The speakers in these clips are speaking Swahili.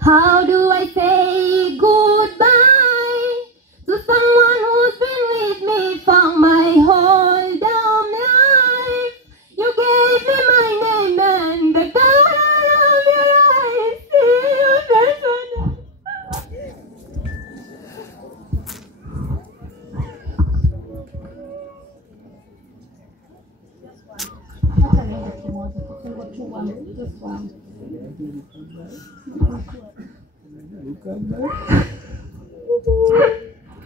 How do I say goodbye to someone who's been with me for my whole damn life? You gave me my name and the color of your eyes. See you next.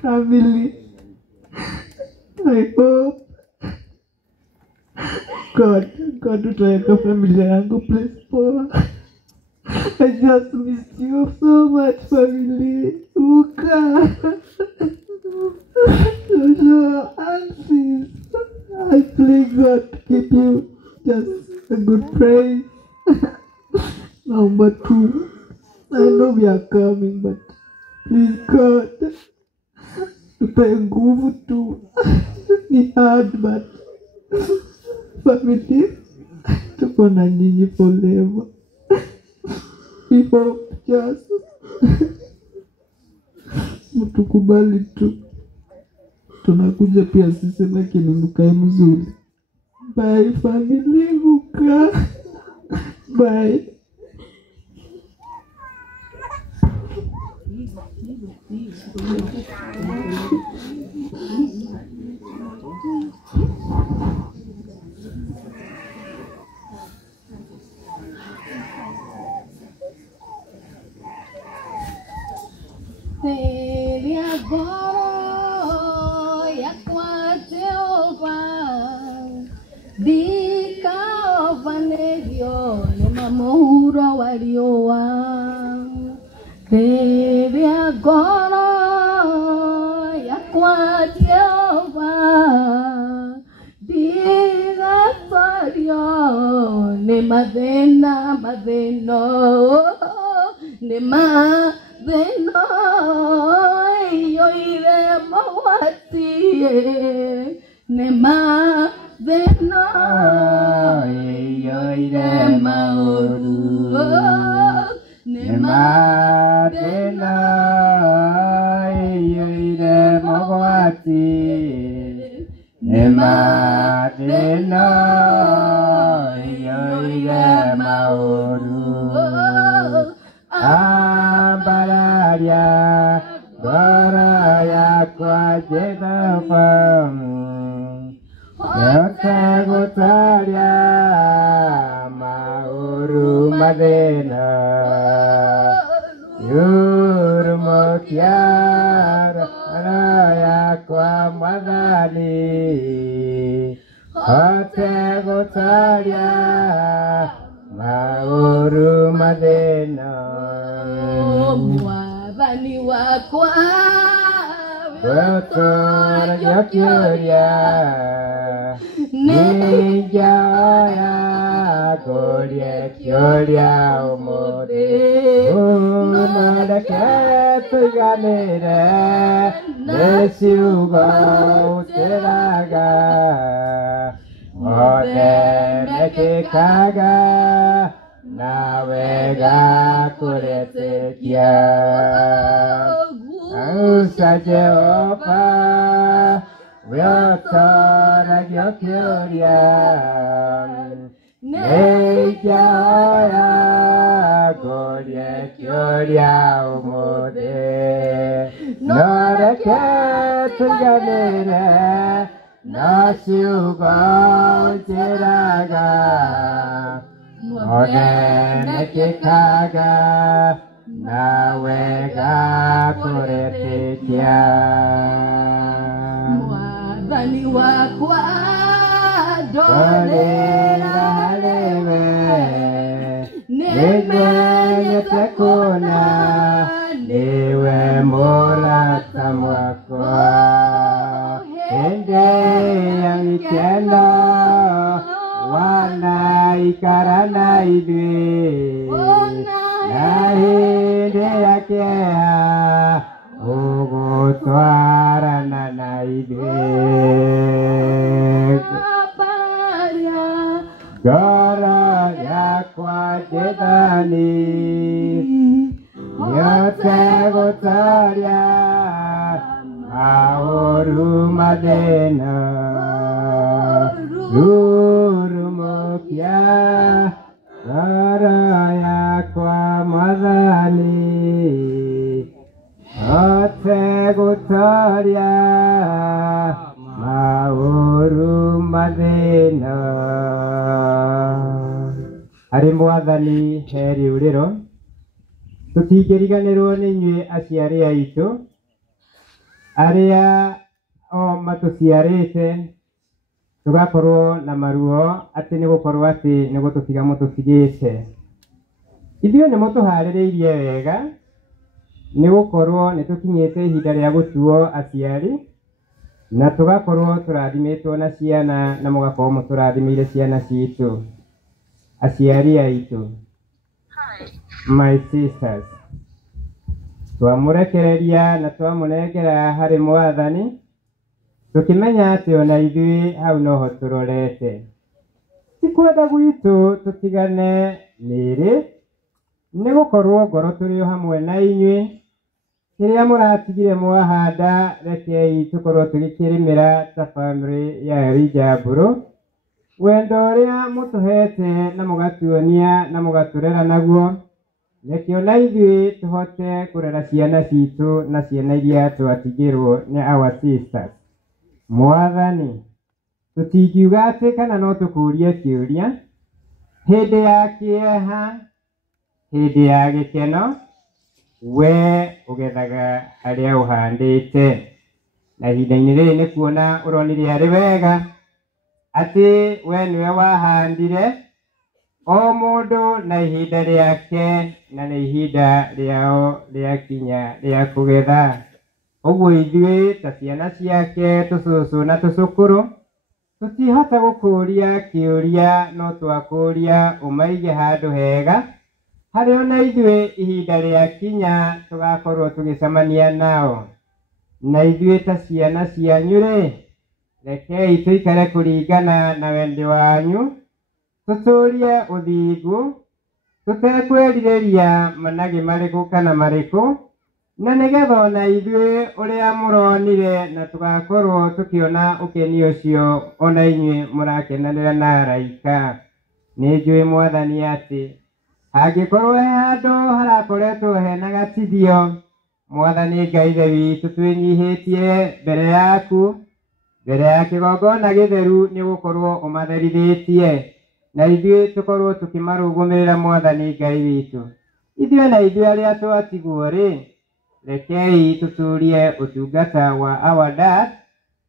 Family, I hope God utaweka familia yangu place poa. I just missed you so much, family. Uka. So, aunties, I pray God to keep you just a good praise. Number 2, I know we are coming, but please God, tupe nguvu tu. Ni hard, but family, tuko na nyinyi forever. We hope just mtukubali tu. Tunakuja pia sisi, lakini mkae mzuri. Bye family, muka. Bye. Gara ya yakwa jethani yote gutaria mauru madena rurumukia ngoro yakwa mwathani yote gutaria mauru madena ari mwathani heri uriro tutingiriganirwo ni inyuĩ aciari aitũ aria o matuciarĩte tugakorwo na maruo atĩ nĩ gũkorwo atĩ nĩ gũtũtiga mũtũtigĩte. Ithuĩ nĩ mũtũharĩrĩirie wega nĩ gũkorwo nĩ tũkinyĩte ihinda rĩa gũtuo aciari na tugakorwo tũrathimĩtwo na ciana na mũgakorwo mũtũrathimĩire ciana citũ. Aciari aitũ, my sisters, twamurekereria na twamũnengera harĩ Mwathani tukimenya atĩ ona ithuĩ hau noho tũrorete. Ti kwenda gwitũ tũtigane nĩrĩ, nĩ gũkorwo ngoro tũrĩ o hamwe na inyuĩ. Kĩrĩa mũratigire mwahanda rekei tũkorwo tũgĩkĩrĩmĩra ta bamĩrĩ ya Elijah. Wendo ũrĩa mũtũhete na mũgatuonia na mũgatũrera naguo, reke ona ithuĩ tũhote kũrera ciana citũ na ciana iria twatigĩrwo nĩ our sisters. Mwathani, tũtingiuga atĩ kana no tũkũrie kĩũria hĩndĩ ya kĩeha, hĩndĩ ya gĩkeno, we ũgethaga arĩa ũhandĩte. Na ihinda-inĩ rĩrĩ nĩ kuona ũronire arĩ wega atĩ we nĩwe wahandire o mũndũ na ihinda rĩake na nĩ ihinda rĩao rĩakinya rĩa kũgetha. Ũguo ithuĩ ta ciana ciake, tũcũcũ na tũcũkũrũ, tũtihota gũkũria kĩũria, no twakũria ũmaige handũ hega harĩa ona ithuĩ ihinda rĩakinya tũgakorwo tũgĩcemania nao. Na ithuĩ ta ciana cianyu-rĩ, rekei tũikare kũringana na wendo wanyu, tũtũrie ũthingu, tũtekwĩrirĩria managĩ marĩkũ kana marĩkũ, na nĩgetha ona ithuĩ ũrĩa mũronire na tũgakorwo tũkĩona ũkeni ũcio ona inyuĩ mũrakenanĩra na araika. Nĩ njũĩ Mwathani atĩ hangĩkorwo he handũ harakoretwo hena gatithio, Mwathani Ngai ithe witũ twĩnyihĩtie mbere yaku, mbere ya kĩgongona gĩtheru nĩ gũkorwo ũmatherithĩtie, na ithuĩ tũkorwo tũkĩmarũgũmĩrĩra Mwathani Ngai witũ. Ithuĩ na ithuĩ arĩa twatigwo-rĩ, rekei tũtũrie ũtungata wa our dad,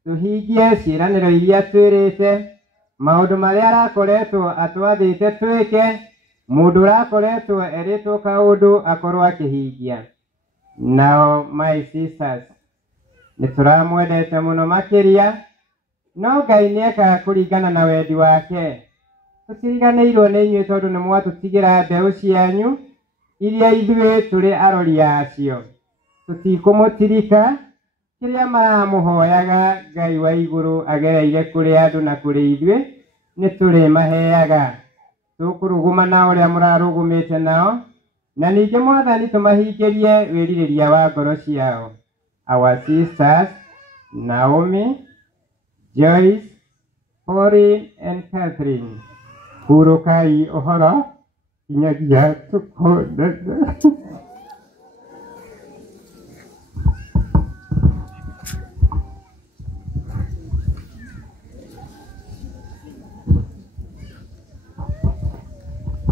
tũhingie ciĩranĩro iria twĩrĩte, maũndũ marĩa arakoretwo atwathĩte twĩke, mũndũ ũrakoretwo erĩtwo kaũndũ akorwo akĩhingia. Now my sisters, nĩ tũramwendete mũno makĩria, no Ngai nĩekaga kũringana na wendi wake. Tũtiriganĩirwo nĩ inyuĩ tondũ nĩ mwatũtigĩra mbeũ cianyu iria ithuĩ tũrĩ arori acio. Tũtikũmũtirika, kĩrĩa maramũhoyaga Ngai wa igũrũ agereire kũrĩ andũ na kũrĩ ithuĩ nĩ tũrĩmaheaga. Tũkũrũgũma na ũrĩa mũrarũgũmĩte nao, na ningĩ Mwathani tũmahingĩrie wĩrirĩria wa ngoro ciao. Our sisters Naomi, Joyce, Pauline and Catherine, hurũkai ũhoro nginyagia tũkonana.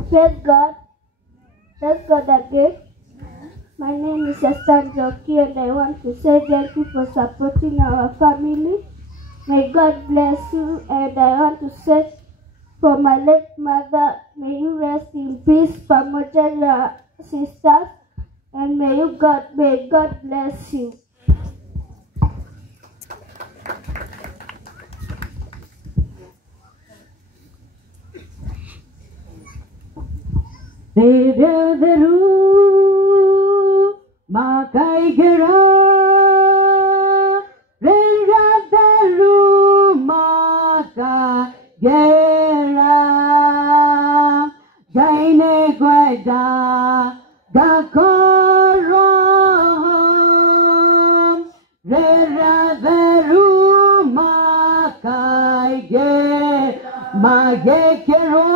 Praise God. Praise God again. My name is Esther Joki and I want to say thank you for supporting our family. May God bless you, and I want to say for my late mother, may you rest in peace, pamoja na sisters, and may God bless you. Makaigera Makaigera Gaine gweda gakoro rera veru makaige magekero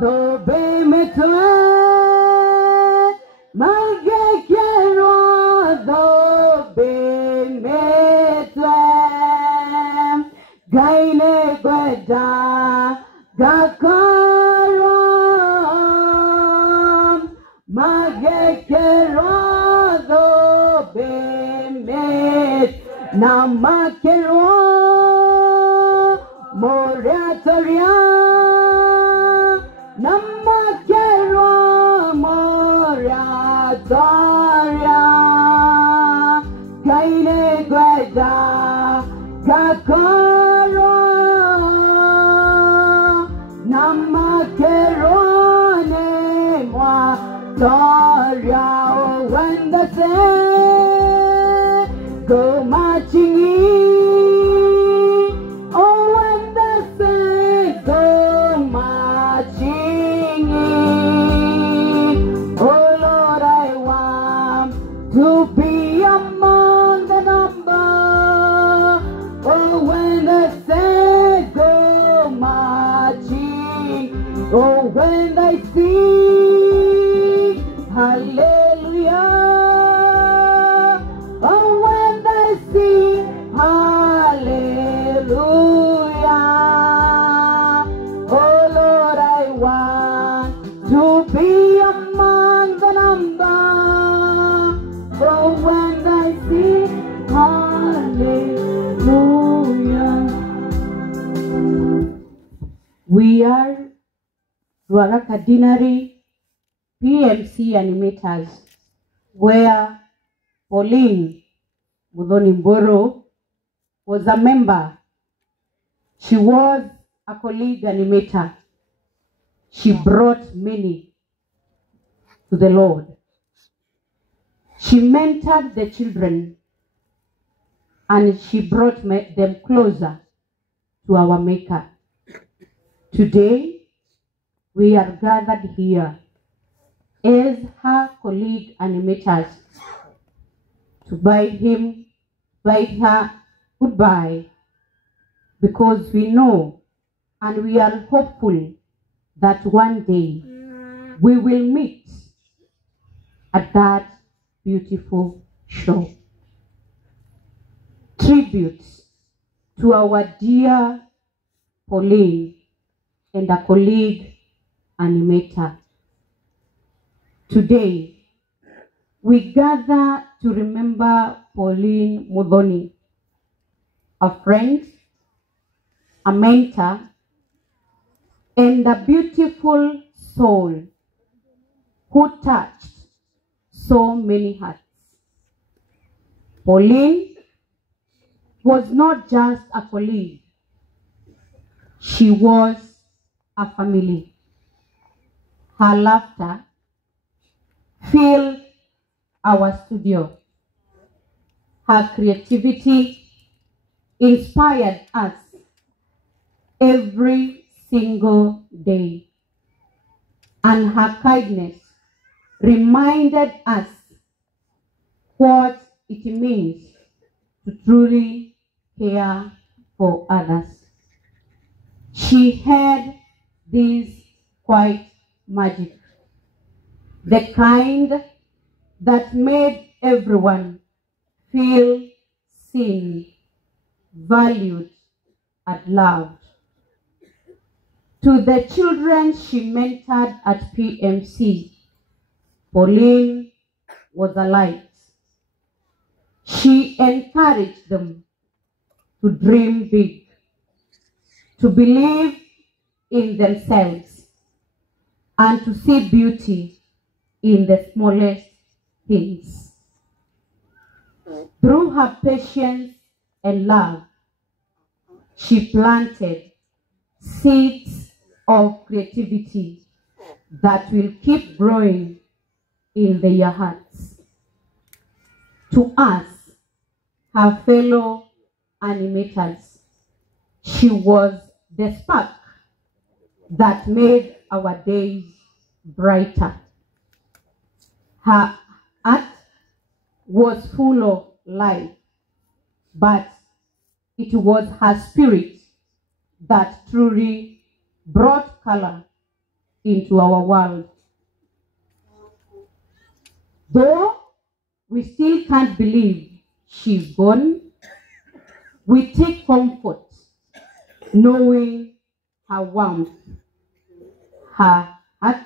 dobe metwe magekero dobe metwe gaine gweda gakoro magekero dobe met namakero Moriatoria Namakero Moriatoria Gaine Gweda Gakoro Namakero Nemoatoria Oh, when the say go marching in to be among the number. Oh, when the saints go marching. Oh, when they sing hallelujah. Oh, when they sing hallelujah. Oh, Lord, I want to be among the number. Oh, when I sing hallelujah. We are Ruaraka Dinari PMC animators, where Pauline Muthoni Mburu was a member. She was a colleague animator. She brought many to the Lord. She mentored the children and she brought them closer to our Maker. Today, we are gathered here as her colleague animators to bid her goodbye, because we know and we are hopeful that one day we will meet at that beautiful show. Tribute to our dear Pauline and a colleague animator. Today, we gather to remember Pauline Muthoni, a friend, a mentor, and a beautiful soul who touched so many hearts. Pauline was not just a colleague, she was a family. Her laughter filled our studio. Her creativity inspired us every single day. And her kindness reminded us what it means to truly care for others. She had this quiet magic, the kind that made everyone feel seen, valued, and loved. To the children she mentored at PMC, Pauline was a light. She encouraged them to dream big, to believe in themselves, and to see beauty in the smallest things. Through her patience and love, she planted seeds of creativity that will keep growing in their hearts. To us, her fellow animators, she was the spark that made our days brighter. Her heart was full of life, but it was her spirit that truly brought color into our world. Though we still can't believe she's gone, we take comfort knowing her warmth, her heart,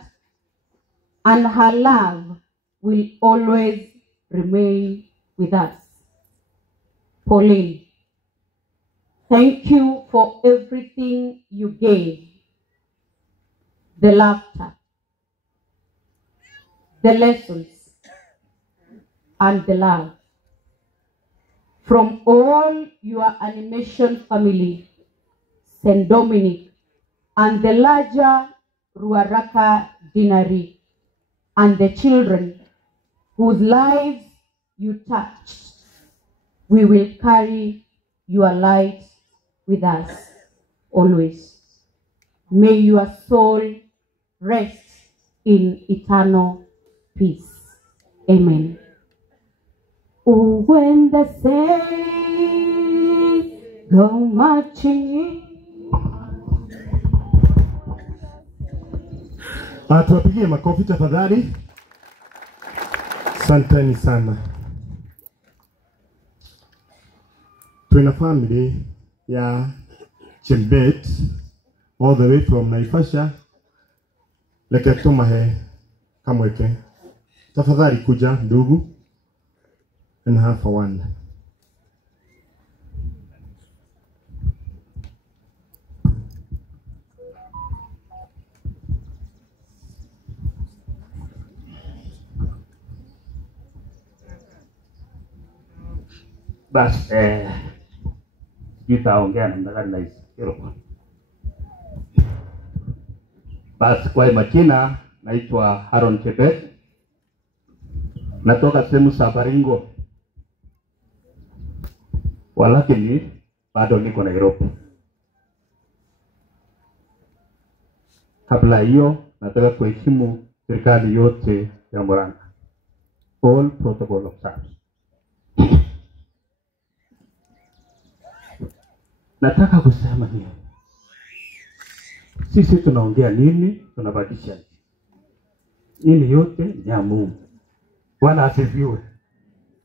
and her love will always remain with us. Pauline, thank you for everything you gave. The laughter, the lessons, and the love. From all your animation family, St. Dominic, and the larger Ruaraka Dinari, and the children whose lives you touched, we will carry your light with us always. May your soul rest in eternal peace. Amen. Oh, when the saints go marching in. Tuwapigie makofi tafadhali. Asanteni sana. Tuna family ya Chembet all the way from Naivasha. Leke tumahe kamweke. Tafadhali kuja ndugu and have for one. Bas nitaongea namna gani na hilo. Bas kwa majina naitwa Aaron Chebet. Natoka sehemu za Baringo. Walakini bado niko Nairobi. Kabla hiyo nataka kuheshimu serikali yote ya Murang'a. All protocol of service. Nataka kusema nini? Sisi tunaongea nini? Tunabadilisha. Hili yote ni ya Mungu. Bwana asifiwe.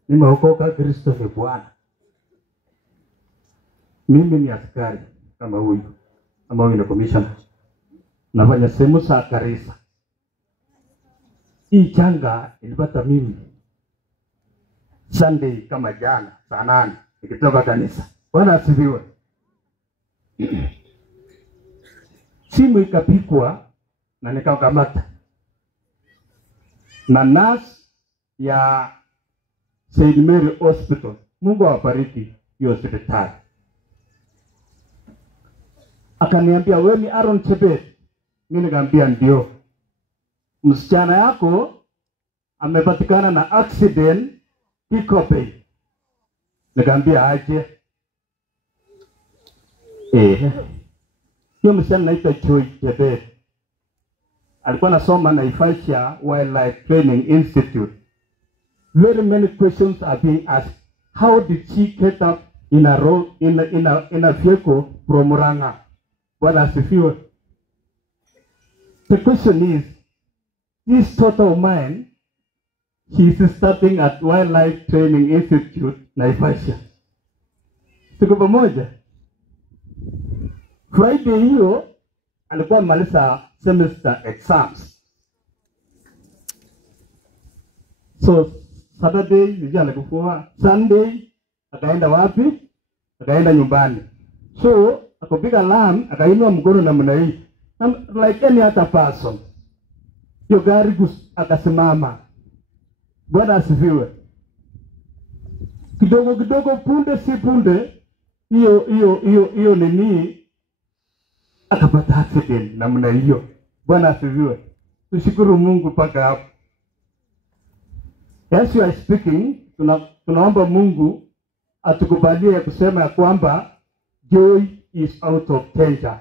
Nimeokoka, Kristo ni Bwana. Mimi ni askari kama huyu. Kama huyu ni commissioner. Nafanya sehemu za Karisa. Hii changa ilipata mimi Sunday kama jana saa 8 nikitoka kanisa. Bwana asifiwe. Simu ikapikwa na nikakamata. Na nurse ya St. Mary Hospital. Mungu awabariki hiyo hospitali. Akaniambia wewe ni Aaron Chebet. Mimi nikamwambia ndio. Msichana yako amepatikana na accident Kikope. Nikamwambia aje. Hiyo msichana anaitwa Joy Chebet. Alikuwa anasoma Naivasha Wildlife Training Institute. Very many questions are being asked. How did she get up in a role in a vehicle from Murang'a? Bwana asifiwe. The question is, this total mind, he is starting at Wildlife Training Institute, Naivasha. Tuko pamoja. Friday hiyo alikuwa maliza semester exams. So Saturday vijana kufua, Sunday akaenda wapi? Akaenda nyumbani. So akapiga alarm, akainua mkono namna hii. Like any other person. Hiyo gari akasimama. Bwana asifiwe. Kidogo kidogo, punde si punde, hiyo nini akapata accident namna hiyo. Bwana asifiwe. Tushukuru Mungu paka hapo. As you are speaking, tunaomba Mungu atukubalie kusema ya kwamba Joy is out of danger.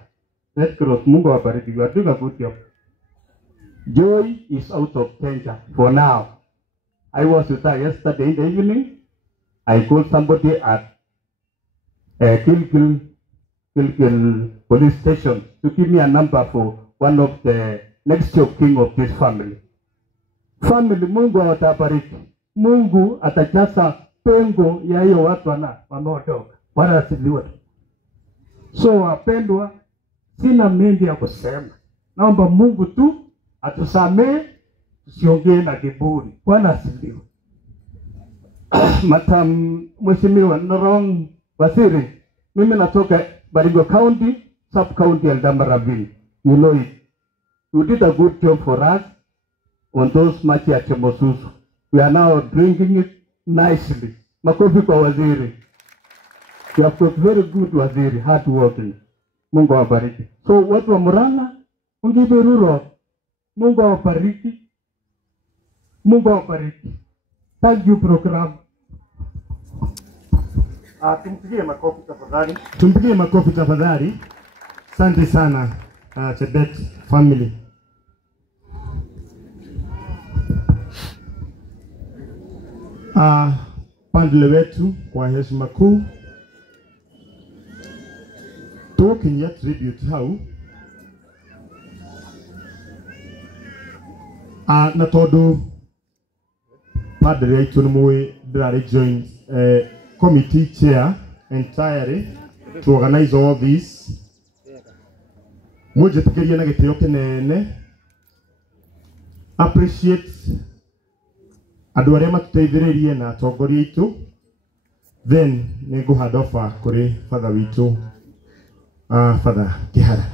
Red Cross, Mungu awabariki. You are doing a good job. Joy is out of danger for now. I was with her yesterday in the evening. I called somebody at Kilgil police station to give me a number for one of the next of king of this family. Family, Mungu atabariki. Mungu atajaza pengo ya hiyo watu wanaotoka. Bwana asifiwe. So wapendwa, sina mengi ya kusema. Naomba Mungu tu atusamee, tusiongee na kiburi. Bwana asifiwe. Madam Mheshimiwa Norong Waziri, mimi natoka Baringo County, Sub County Eldamarabini. You know it. You did a good job for us on those machi ya Chemosusu. We are now drinking it nicely. Makofi kwa waziri. You have got very good waziri, hard working. Mungu awabariki. So watu wa Murang'a, ungiberuro. Mungu awabariki. Mungu awabariki. Thank you program. Tumpigie makofi tafadhali. Tumpigie makofi tafadhali. Asante sana Chebet family. Padre wetu kwa heshima kuu, tukinyia tribute hau na tondu padre wetu ni mwe ndari join committee chair entirely to organize all this. Muje tukiria na gitio kinene appreciate andu aria matuteithiririe na atongoria itu, then ningu hand over kuri father witu father Kihara.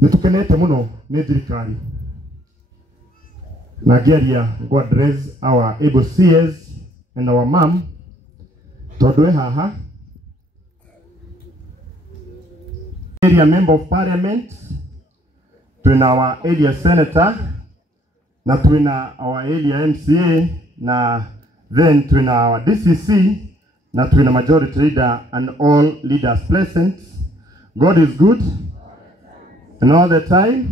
Nitukenete muno ni thirikari na geria go address our able seers and our mom tondu haha area member of parliament, twina our area senator na twina our area MCA na then twina our DCC na twina majority leader and all leaders present. God is good and all the time.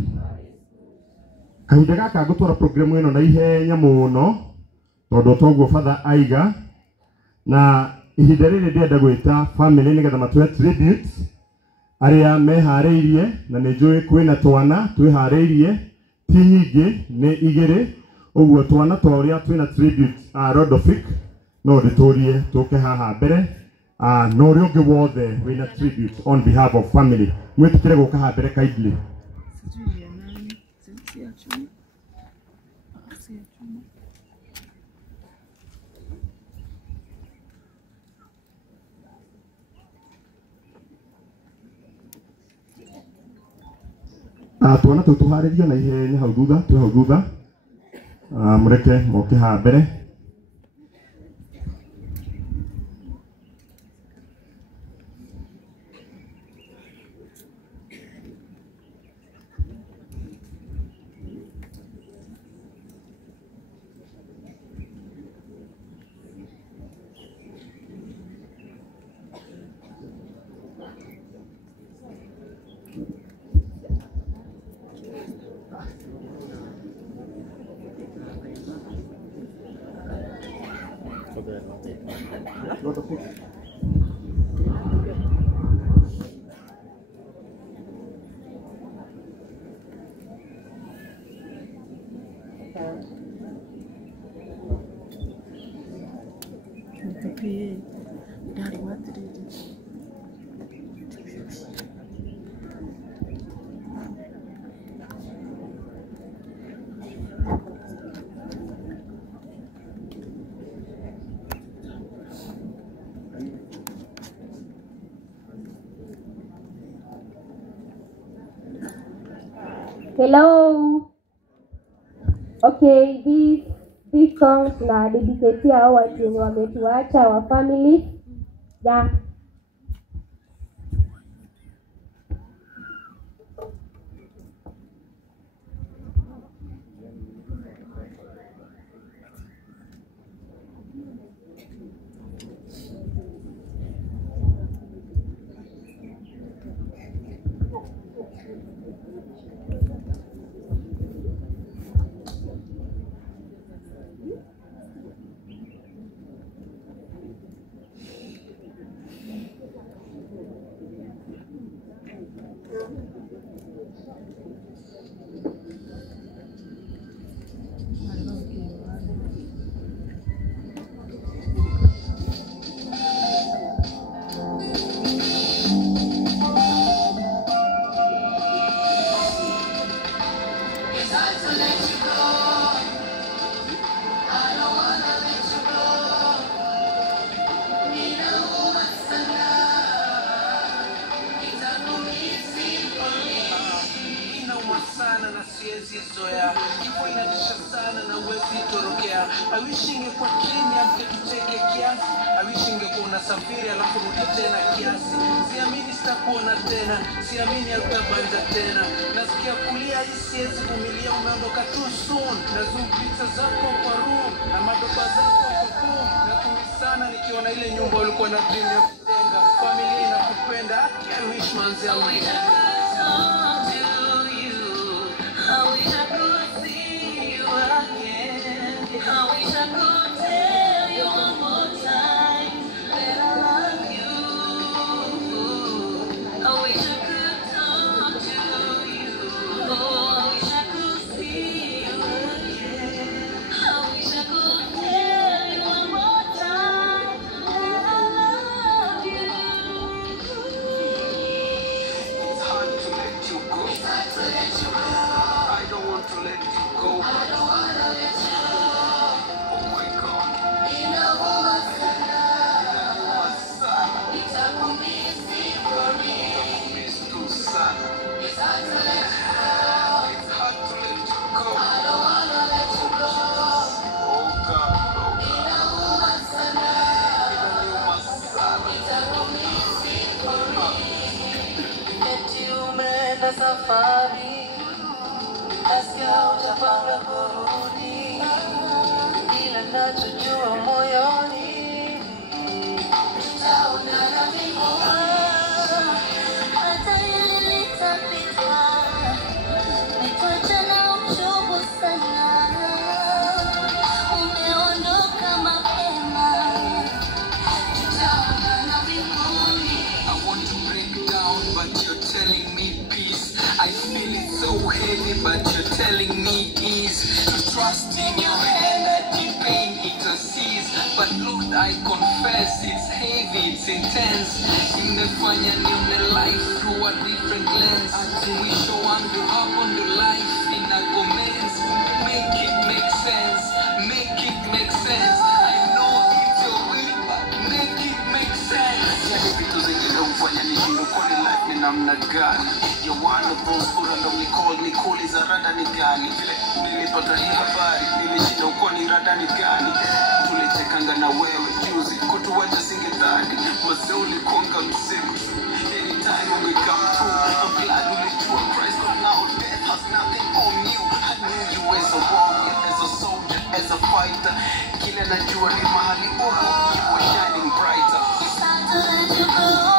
Kahinda gaka gutwara program ino na ihenya muno tondu toguo father aiga na ihinda riri ndienda gwita family nigetha matwe tribute aria mehariirie na nijui kwina twana twihariirie ti nyingi ni igiri uguo twana twaria twina tribute Rodofik no riturie tuke haha mbere no ri ungi wothe wina tribute on behalf of family mwitikire guka haha mbere kindly. Twana tutuharirie na ihenya hau thutha mureke moke ha mbere. Hello. Okay, these songs na dedicate hao watu wenye wametuacha wa family. Yeah. siwezi zoea. Kifo inatisha sana na huwezi torokea. I wish ingekuwa Kenya mketuteke kiasi. I wish ingekuwa unasafiri alafu rudi tena kiasi. Siamini sitakuona tena, siamini hautabanja tena. Nasikia kulia hii siwezi kumilia, umeondoka too soon. Na zoom picha zako kwa room na madoba zako kwa boom. Nakumi sana nikiona ile nyumba ulikuwa na dream ya kujenga. Familia inakupenda, I wish manzi yangu. Safari, nasikia utapanga kurudi, ila nachojua moyoni tutaonana mbinguni. Hata hili litapita, nituachana uchungu sana, umeondoka mapema, tutaonana mbinguni. I want to break down but you're telling me peace. I feel it so heavy but you're telling me ease. To trust in your hand that the pain it will cease. But Lord, I confess it's heavy, it's intense. Imefanya nione life through a different lens. We show wangu happen to life in a comments. Make it make sense, make it make sense. I know it's your will but make it make sense. Yani vitu zingine hufanya nishindo kwa life ni namna gani. You're one of those who randomly called me, za rada ni gani. Vile nilipata hii habari, nilishinda uko ni rada ni gani. Tulichekanga na wewe juzi, kutuwacha singedhani. Mase ulikonga msimu, anytime we come through. I'm glad ulijua Christ, but now death has nothing on you. I knew you as a warrior, as a soldier, as a fighter. Kile najua ni mahali uko, you were shining brighter. It's time to let you go.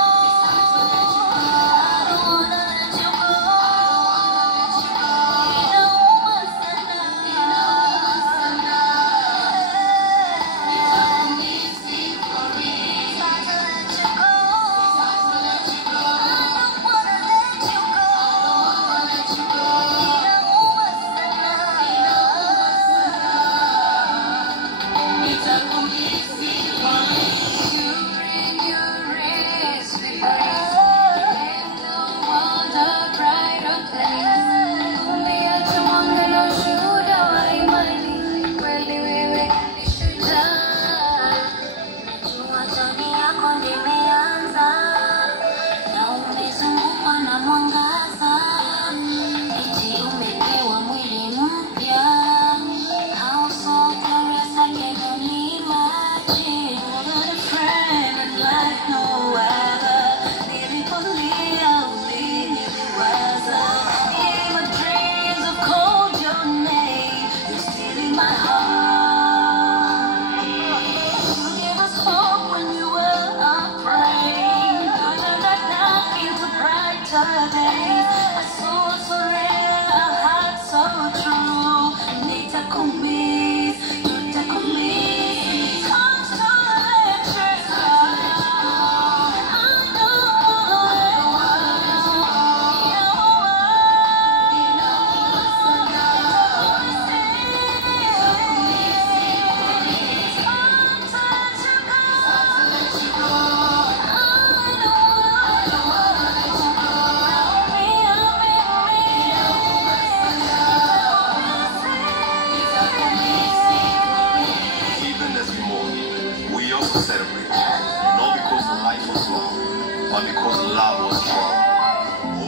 but because love was strong.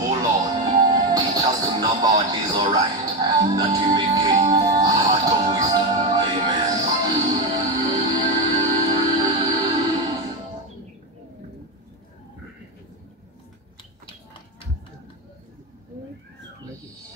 Oh Lord, teach us to number our days alright. that we may gain a heart of wisdom. Amen. Thank you.